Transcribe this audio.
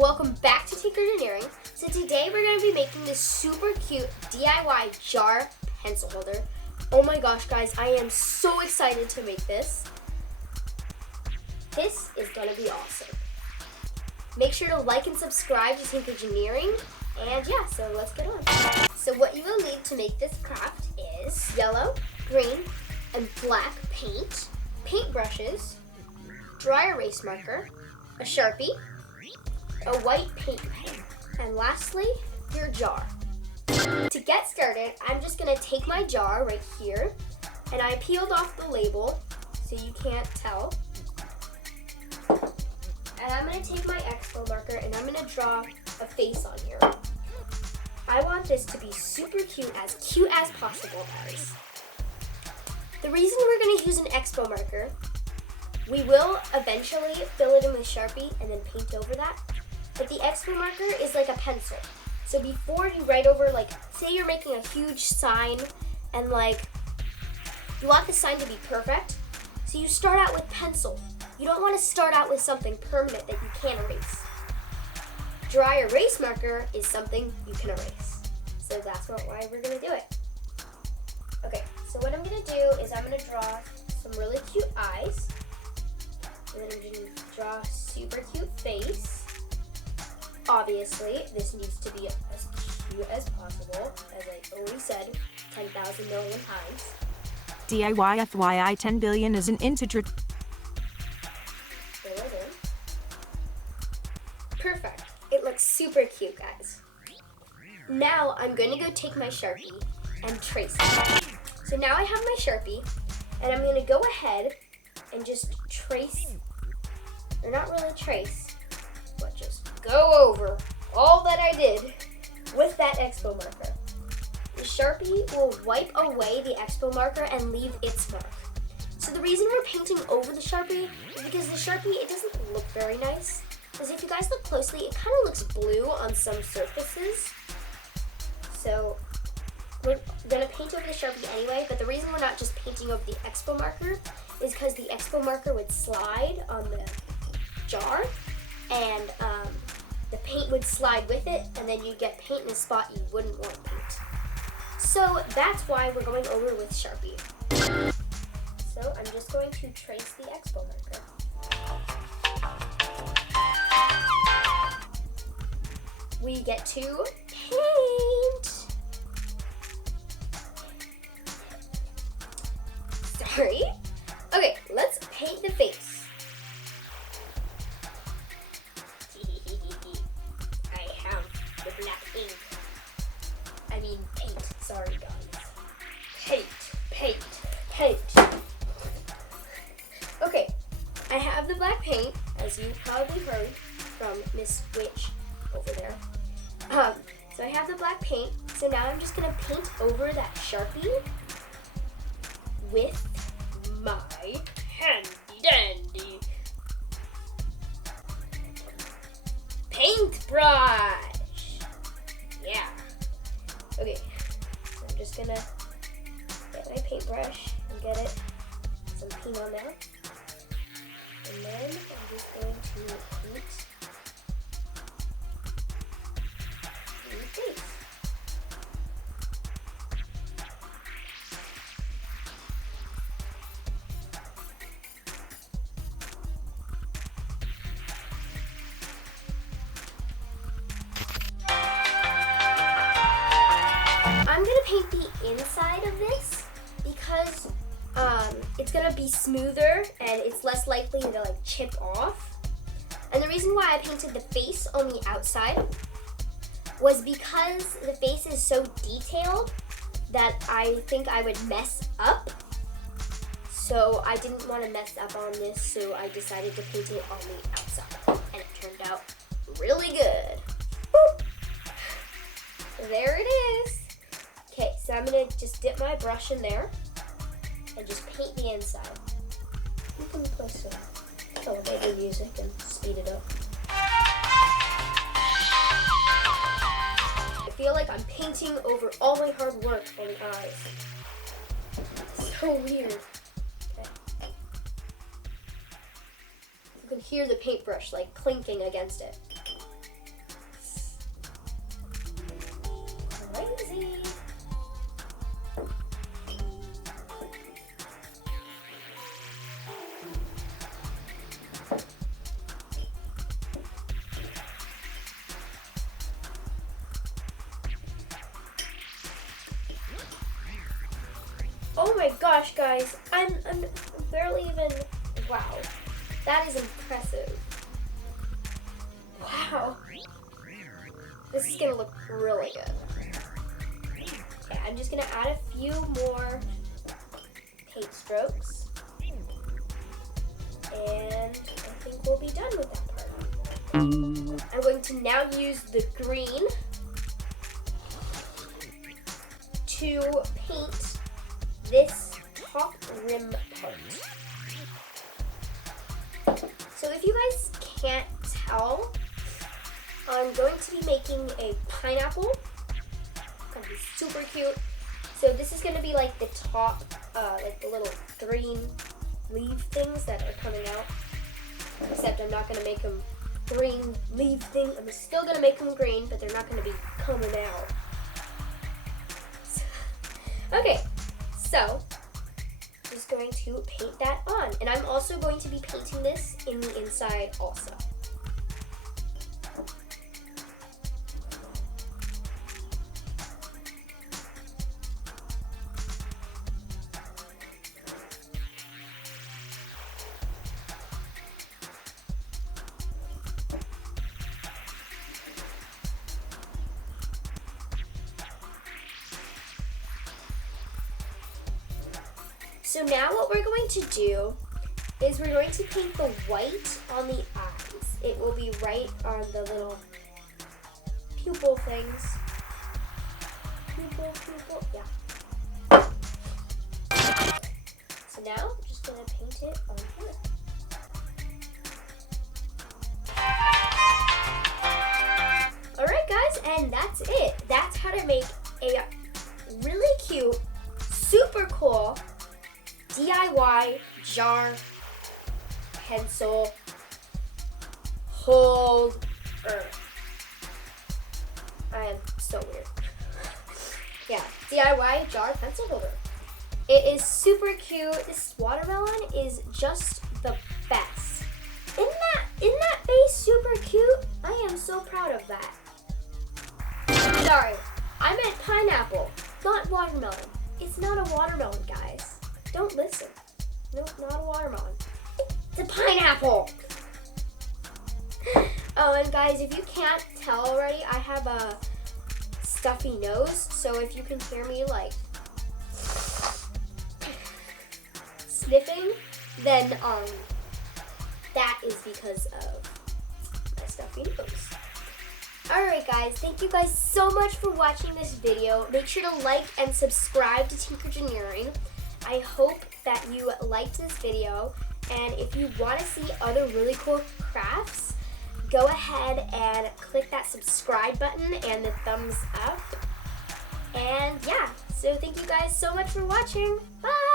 Welcome back to Tinkergineering. So today we're going to be making this super cute DIY jar pencil holder. Oh my gosh guys, I am so excited to make this. This is going to be awesome. Make sure to like and subscribe to Tinkergineering. And yeah, so let's get on. So what you will need to make this craft is yellow, green, and black paint, paintbrushes, dry erase marker, a Sharpie, a white paint pen, and lastly, your jar. To get started, I'm just going to take my jar right here, and I peeled off the label so you can't tell. And I'm going to take my expo marker and I'm going to draw a face on here. I want this to be super cute as possible, guys. The reason we're going to use an expo marker, we will eventually fill it in with Sharpie and then paint over that. But the expo marker is like a pencil. So before you write over, like, say you're making a huge sign and like, you want the sign to be perfect. So you start out with pencil. You don't want to start out with something permanent that you can't erase. Dry erase marker is something you can erase. So that's why we're gonna do it. Okay, so what I'm gonna do is I'm gonna draw some really cute eyes. And then I'm gonna draw a super cute face. Obviously, this needs to be as cute as possible, as I already said 10,000 million times. DIY FYI 10 billion is an integer. Fill it in. Perfect. It looks super cute, guys. Now I'm going to go take my Sharpie and trace it. So now I have my Sharpie, and I'm going to go ahead and just trace, or not really trace, but just go over all that I did with that expo marker. The Sharpie will wipe away the expo marker and leave its mark. So the reason we're painting over the Sharpie is because the Sharpie, it doesn't look very nice. Because if you guys look closely, it kind of looks blue on some surfaces. So we're going to paint over the Sharpie anyway, but the reason we're not just painting over the expo marker is because the expo marker would slide on the jar, and the paint would slide with it, and then you'd get paint in a spot you wouldn't want to paint. So that's why we're going over with Sharpie. So I'm just going to trace the expo marker. We get to paint. Sorry. Okay, let's paint the face. I have the black ink. I mean paint. Sorry, guys. Paint. Okay, I have the black paint, as you probably heard from Miss Witch over there. So I have the black paint. So now I'm just gonna paint over that Sharpie with my handy dandy paintbrush. Yeah. Okay. So I'm just gonna get my paintbrush and get it some paint on there. And then I'm just going to paint the face. I'm gonna paint the inside of this because it's gonna be smoother and it's less likely to like chip off. And the reason why I painted the face on the outside was because the face is so detailed that I think I would mess up. So I didn't want to mess up on this, so I decided to paint it on the outside, and it turned out really good. Boop. There it is. Okay, so I'm gonna just dip my brush in there and just paint the inside. You can play some elevator music and speed it up. I feel like I'm painting over all my hard work on the eyes. So weird. Okay. You can hear the paintbrush like clinking against it. Oh my gosh, guys. I'm barely even, wow. That is impressive. Wow. This is gonna look really good. Okay, I'm just gonna add a few more paint strokes. And I think we'll be done with that part. I'm going to now use the green to paint this top rim part. So if you guys can't tell, I'm going to be making a pineapple. It's gonna be super cute. So this is gonna be like the top, like the little green leaf things that are coming out. Except I'm not gonna make them green leaf things. I'm still gonna make them green, but they're not gonna be coming out. Okay, so just going to paint that on. And I'm also going to be painting this in the inside also. So now what we're going to do is we're going to paint the white on the eyes. It will be right on the little pupil things. Pupil, yeah. So now I'm just gonna paint it on here. Alright guys, and that's it. That's how to make a really cute, super cool DIY jar pencil holder. I am so weird. Yeah, DIY jar pencil holder. It is super cute. This watermelon is just the best. Isn't that base super cute? I am so proud of that. Sorry, I meant pineapple, not watermelon. It's not a watermelon, guys. Don't listen. No, not a watermelon. It's a pineapple. Oh, and guys, if you can't tell already, I have a stuffy nose. So if you can hear me like sniffing, then that is because of my stuffy nose. Alright guys, thank you guys so much for watching this video. Make sure to like and subscribe to Tinkergineering. I hope that you liked this video, and if you want to see other really cool crafts, go ahead and click that subscribe button and the thumbs up. And yeah, so thank you guys so much for watching. Bye!